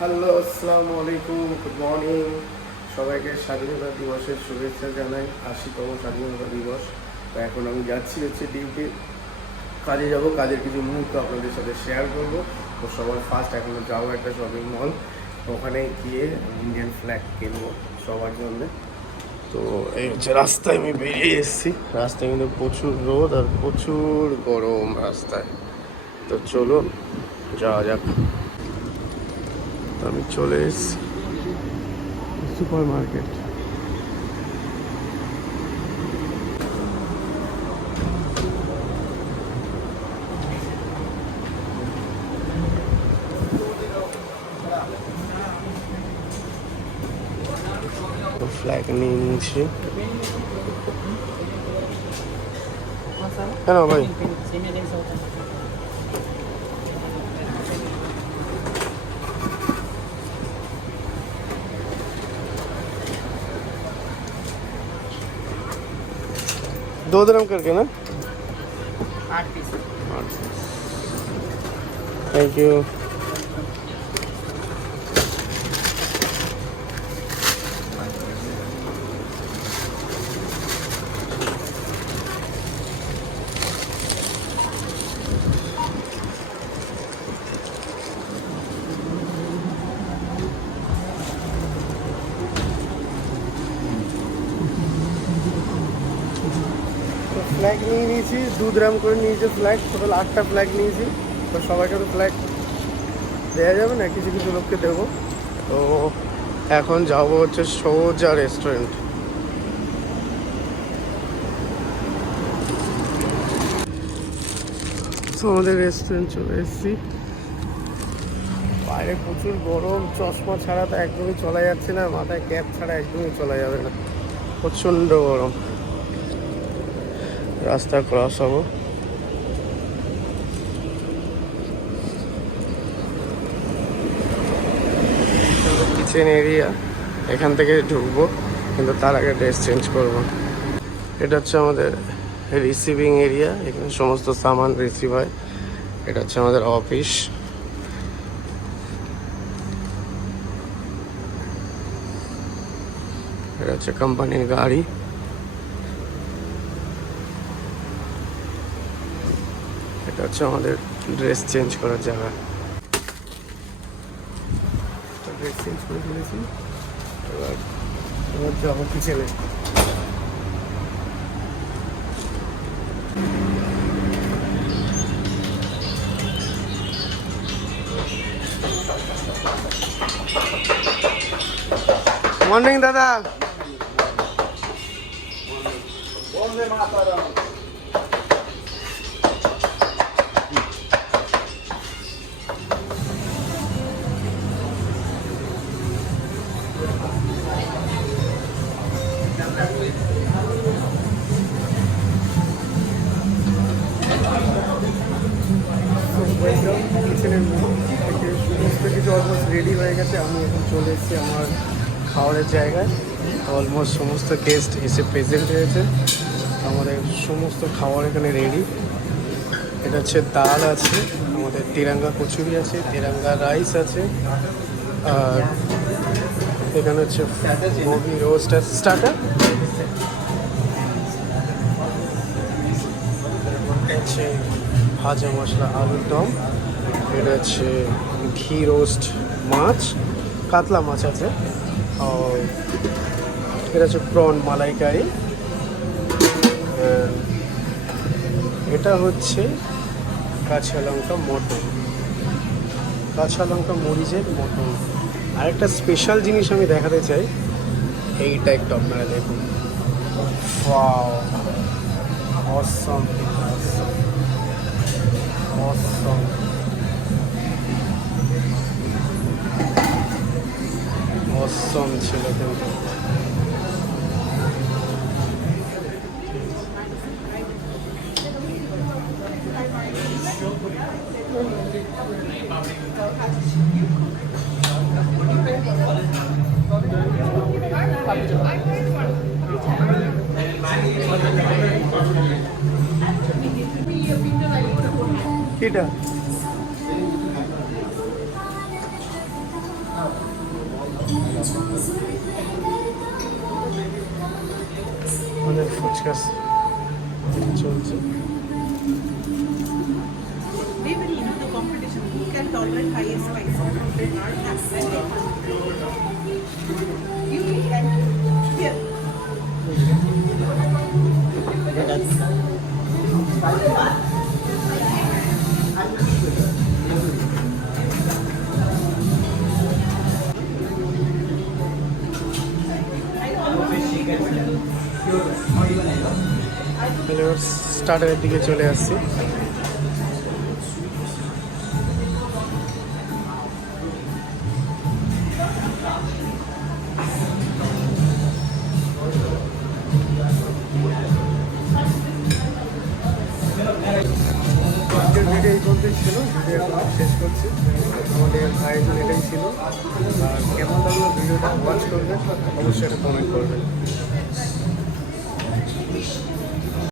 Hello, আসসালামু আলাইকুম, good morning. সবাইকে স্বাধীনতা দিবসের শুভেচ্ছা জানাই। 80তম স্বাধীনতা দিবস। তো এখন আমি যাচ্ছি ডিউটি, কাজে যাব। কাজের কিছু মুহূর্ত আপনাদের সাথে শেয়ার করব। তো সবার ফার্স্ট এখন যাবো একটা শপিং মল, ওখানে গিয়ে ইন্ডিয়ান ফ্ল্যাগ কিনবো সবার জন্যে। তো এই হচ্ছে রাস্তায় আমি বেরিয়ে এসেছি। রাস্তায় কিন্তু প্রচুর রোদ আর প্রচুর গরম রাস্তায়। তো চলো যাওয়া যাক। আমি চলে এসেছি সুপার মার্কেট। ফ্ল্যাগ নিয়ে নিয়েছি। হ্যাঁ ভাই, दो ग्राम करके ना 8 पीस। Thank you. ফ্ল্যাগ নিয়ে নিয়েছি, 2 গ্রাম করে নিয়েছি ফ্ল্যাগ। টোটাল 8টা ফ্ল্যাগ নিয়েছি। তো সবাইকে তো ফ্ল্যাগ দেওয়া যাবে না, কিছু কিছু লোককে দেবো। তো এখন যাবো হচ্ছে সোজা রেস্টুরেন্ট। তো আমাদের রেস্টুরেন্ট চলে এসেছি। বাইরে প্রচুর গরম, চশমা ছাড়া তো একদমই চলা যাচ্ছে না, মাথায় ক্যাপ ছাড়া একদমই চলা যাবে না, প্রচণ্ড গরম। রাস্তা ক্রস হবো। কিচেন এরিয়া, এখান থেকে ঢুকবো, কিন্তু তার আগে ড্রেস চেঞ্জ করব। এটা হচ্ছে আমাদের রিসিভিং এরিয়া, এখানে সমস্ত সামান রিসিভ হয়। এটা হচ্ছে আমাদের অফিস। এটা হচ্ছে কোম্পানির গাড়ি। এটা হচ্ছে আমাদের ড্রেস চেঞ্জ করার জায়গা। ড্রেস চেঞ্জ করে ফেলেছি, এবার যাবো কিচেনে। মর্নিং দাদা। কিচেনের থেকে সমস্ত কিছু অলমোস্ট রেডি হয়ে গেছে। আমি এখন চলে এসেছি আমার খাওয়ারের জায়গায়। অলমোস্ট সমস্ত গেস্ট এসে প্রেজেন্ট হয়েছে। আমাদের সমস্ত খাবার এখানে রেডি। এটা হচ্ছে ডাল আছে, আমাদের তিরাঙ্গা কচুরি আছে, তিরাঙ্গা রাইস আছে, আর এখানে হচ্ছে গোবি রোস্ট আছে স্টার্টার। হচ্ছে ভাজা মশলা আলুর দম। এটা হচ্ছে ঘি রোস্ট মাছ, কাতলা মাছ আছে। আর এটা হচ্ছে প্রন মালাইকারি। এটা হচ্ছে কাঁচা লঙ্কা মটন, কাঁচা লঙ্কা মরিচের মটন। আরেকটা স্পেশাল জিনিস আমি দেখাতে চাই, এইটা একটু আপনারা দেখুন। ওয়াও, অসম অসম। অসম ছিল কিন্তু। এটা আমাদের ফুচকা চলছে। We will do the competition. Who can tolerate highest spice? You can. Here. তাহলে স্টার্টারের দিকে চলে আসছি। আজকের ভিডিও এই পর্যন্তই ছিল, ভিডিও এখন শেষ করছি। আমাদের আয়োজন এটাই ছিল। আর কেমন লাগলো ভিডিওটা ওয়াচ করবেন, অবশ্যই একটা কমেন্ট করবেন।